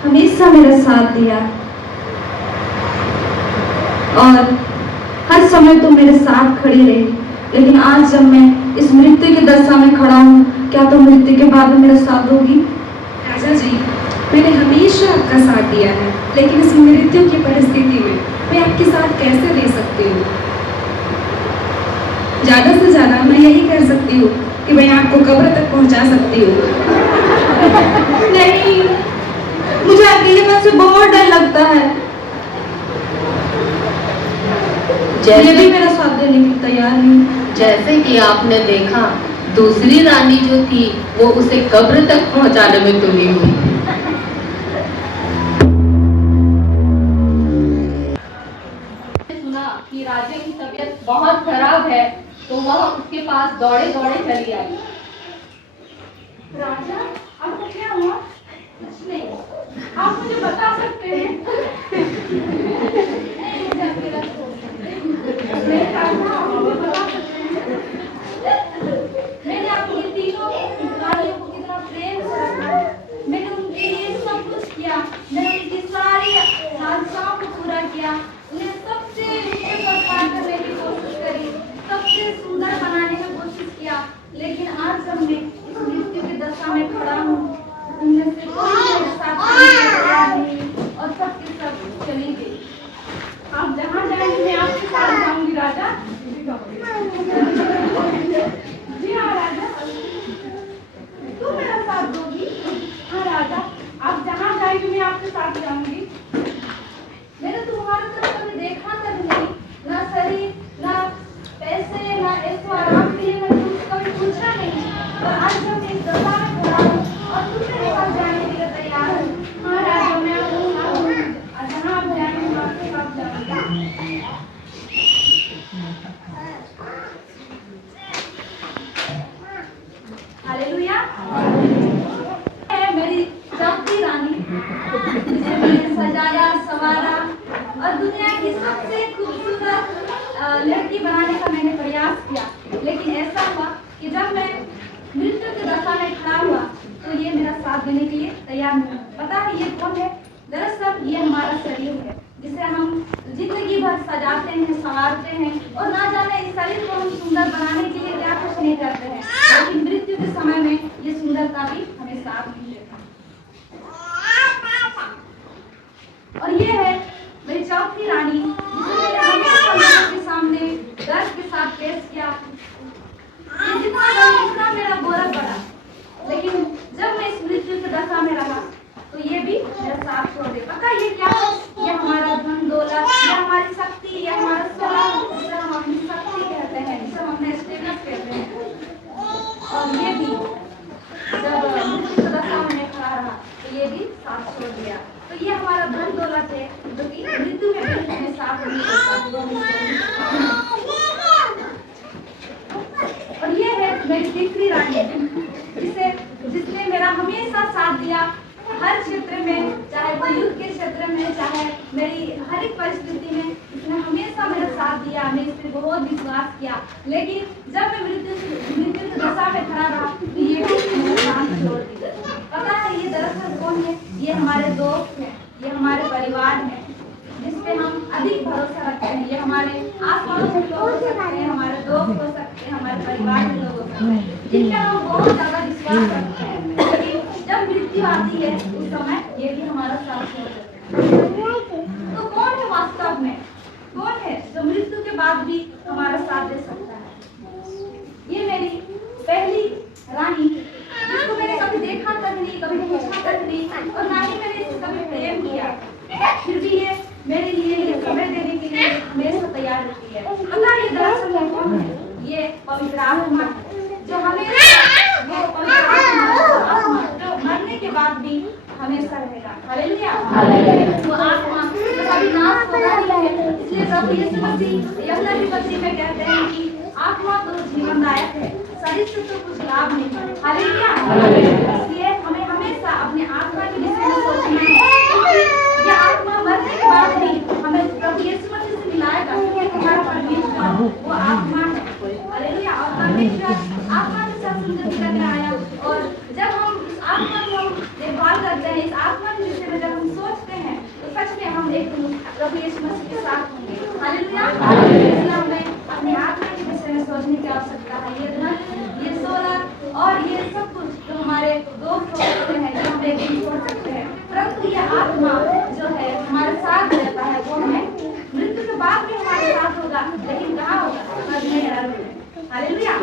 हमेशा मेरा साथ दिया और हर समय तुम मेरे साथ खड़ी रही। लेकिन आज जब मैं इस मृत्यु की दशा में खड़ा हूँ, क्या तुम मृत्यु के बाद में मेरा साथ दोगी? राजा जी, मैंने हमेशा आपका साथ दिया है, लेकिन इस मृत्यु की परिस्थिति में मैं आपके साथ कैसे दे सकती हूँ? ज्यादा से ज्यादा मैं यही कह सकती हूँ कि मैं आपको कब्र तक पहुंचा सकती हूँ। नहीं, मुझे अकेलेपन से बहुत डर लगता है। ये भी मेरा साथ देने की तैयार नहीं। जैसे कि आपने देखा, दूसरी रानी जो थी वो उसे कब्र तक पहुंचाने में तुली हुई। सुना कि राजा की तबीयत बहुत खराब है, तो वह उसके पास दौड़े दौड़े चली आई। राजा, आपको क्या हुआ? कुछ नहीं, आप मुझे बता सकते हैं? मैंने अपनी तीनों रानियों को कितना प्रेम से रखा है। मैंने उनके लिए सब कुछ किया। मैंने उनकी सारी लालसाओं को पूरा किया। उन्हें सबसे ऊंचे पर पार करने की कोशिश करी, सबसे सुंदर बनाने की कोशिश किया। लेकिन आज जब मैं इस मृत्यु की दशा में खड़ा हूँ, उनमें से कोई मेरे साथ नहीं और सबके सब चली गई। आप जहाँ जाएंगे मैं आपके साथ जाऊंगी राजा। जी हाँ राजा, तुम मेरा साथ दोगी? हाँ राजा, आप जहाँ जाएंगे मैं आपके साथ जाऊंगी। मैंने तुम्हारी तरफ कभी देखा तक नहीं, ना शरीर, ना पैसे, ना ऐसो आराम के लिए मैंने तुमसे कभी पूछा नहीं। और आज जब मैं इस दशा में खड़ा हूँ और तुम मेरे साथ जाने के लिए तैयार हो, हाँ राजा मैं आपके साथ हूँ। जहाँ आप जाएंगे मैं आपके साथ जाऊंगी। हालेलुया। है मेरी चौथी रानी, जिसे मैंने सजाया संवारा और दुनिया की सबसे खूबसूरत लड़की बनाने का मैंने प्रयास किया। लेकिन ऐसा हुआ कि जब मैं मृत्यु की दशा में खड़ा हुआ तो ये मेरा साथ देने के लिए तैयार नहीं। पता है ये कौन है? दरअसल ये हमारा शरीर है, जिसे हम जिंदगी भर सजाते हैं, संवारते हैं और ना जाने इस शरीर को हम सुंदर बनाने के लिए क्या कुछ नहीं करते हैं। लेकिन मृत्यु के समय में ये सुंदरता भी हमें साथ नहीं देता। और ये है मेरी चौथी रानी, जिसे मैंने हमेशा लोगों के सामने गर्व के साथ पेश किया। ये जितना मेरा गौरव बढ़ा, लेकिन जब मैं इस मृत्यु की दशा में रहा तो ये भी मेरा साथ छोड़ दे। पता ये क्या है? ये हमारा धन दौलत, ये हमारी शक्ति, ये हमारा स्वभाव, जिसे हम अपनी शक्ति कहते हैं, जिसे हम अपने स्टेटस कहते हैं। और ये भी जब मृत्यु की दशा में खड़ा रहा तो ये भी साथ छोड़ दिया। तो ये हमारा धन दौलत है जो कि मृत्यु में भी हमें साथ नहीं देता। और ये है मेरी तीसरी रानी, जिसने मेरा हमेशा साथ दिया हर क्षेत्र में, चाहे वो युद्ध के क्षेत्र में, चाहे मेरी हर एक परिस्थिति में। इसने हमेशा मेरा साथ दिया, मैं इस पर बहुत विश्वास किया। लेकिन जब मैं मृत्यु की दशा में खड़ा रहा तो ये भी मेरा साथ छोड़ दिया। पता है ये दरअसल कौन है? ये हमारे दोस्त हैं, ये हमारे परिवार हैं, जिसपे हम अधिक भरोसा रखते हैं। ये हमारे आस-पास के लोग हो सकते हैं, हमारे दोस्त हो सकते हैं, हमारे परिवार के लोग हो सकते हैं, जिन पर हम बहुत ज्यादा विश्वास रखते हैं। लेकिन जब मृत्यु आती है उस समय ये भी हमारा साथ छोड़ देते हैं। तो कौन है वास्तव में? कौन है जो मृत्यु के बाद भी हमारा साथ दे सकता है? ये मेरी पहली रानी, जिसको मैंने कभी देखा तक नहीं, कभी पूछा तक नहीं और ना ही मैंने इससे कभी प्रेम किया, फिर भी ये मेरे लिए ये समय देने के लिए हमेशा तैयार रहती है। पता है ये दरअसल कौन है? ये पवित्र आत्मा, जो हमेशा वो पवित्र आत्मा जो मरने के बाद भी हमेशा रहेगा। हालेलुया। वो आत्मा जो कभी नाश होगा नहीं है। इसलिए प्रभु यीशु मसीह यूहन्ना की पत्री में कहते हैं कि आत्मा तो जीवनदायक है, शरीर से तो कुछ लाभ नहीं है। हालेलुया। इसलिए हमें हमेशा अपने आत्मा के विषय में सोचना है। ये आत्मा मरने के बाद भी हमें प्रभु यीशु मसीह से मिलाएगा, क्योंकि हमारा परमेश्वर वो आत्मा है। हालेलुया। और परमेश्वर आत्मा के साथ सुंदर जगह में आया और जब हम इस आत्मा को देखभाल करते करते हैं, इस आत्मा के विषय में जब हम सोचते हैं तो सच में हम एक प्रभु यीशु मसीह के साथ होंगे। हालेलुया। इसलिए हमें अपनी आत्मा के विषय में सोचने की आवश्यकता है। ये धन, ये सोलह और ये सब कुछ जो हमारे दोस्त होते हैं, जो हम एक दिन छोड़ सकते हैं, परंतु ये आत्मा जो है हमारे साथ रहता है, वो हमें मृत्यु के बाद भी हमारे साथ होगा, लेकिन कहाँ होगा? स्वर्ग में, नरक में। हालेलुया।